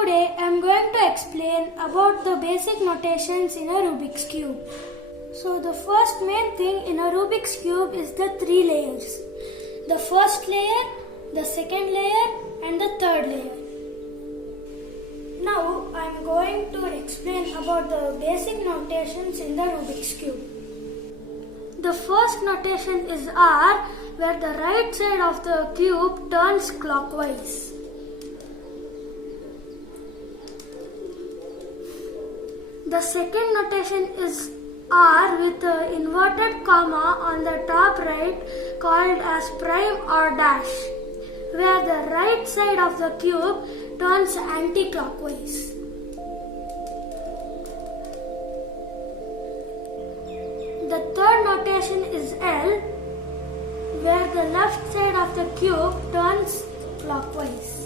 Today I am going to explain about the basic notations in a Rubik's Cube. So the first main thing in a Rubik's Cube is the three layers. The first layer, the second layer and the third layer. Now I am going to explain about the basic notations in the Rubik's Cube. The first notation is R, where the right side of the cube turns clockwise. The second notation is R with an inverted comma on the top right called as prime or dash, where the right side of the cube turns anti-clockwise. The third notation is L, where the left side of the cube turns clockwise.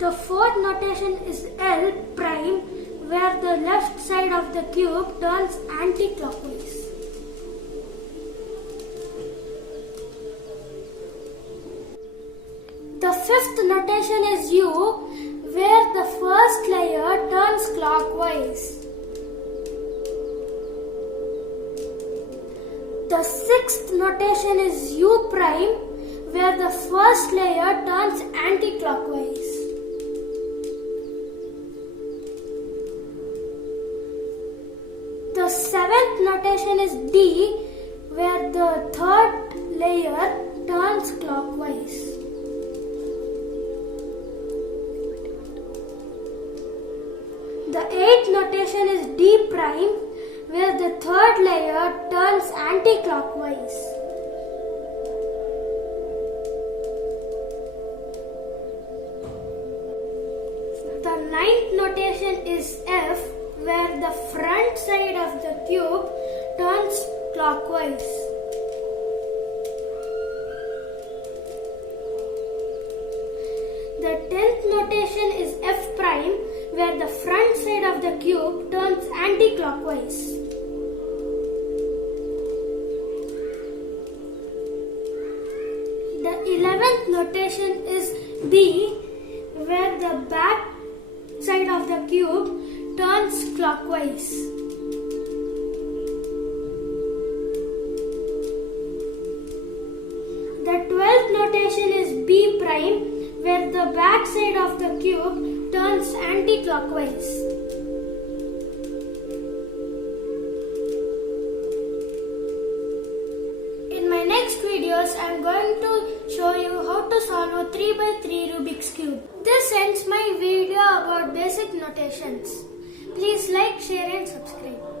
The fourth notation is L prime, where the left side of the cube turns anti-clockwise. The fifth notation is U, where the first layer turns clockwise. The sixth notation is U prime, where the first layer turns anti-clockwise. The seventh notation is D, where the third layer turns clockwise. The eighth notation is D prime, where the third layer turns anti-clockwise. The ninth notation is F, where the front side of the cube turns clockwise. The 10th notation is F prime, where the front side of the cube turns anti-clockwise. The 11th notation is B, where the back side of the cube turns clockwise. The 12th notation is B prime, where the back side of the cube turns anti-clockwise. In my next videos, I am going to show you how to solve a 3x3 Rubik's Cube. This ends my video about basic notations. Please like, share and subscribe.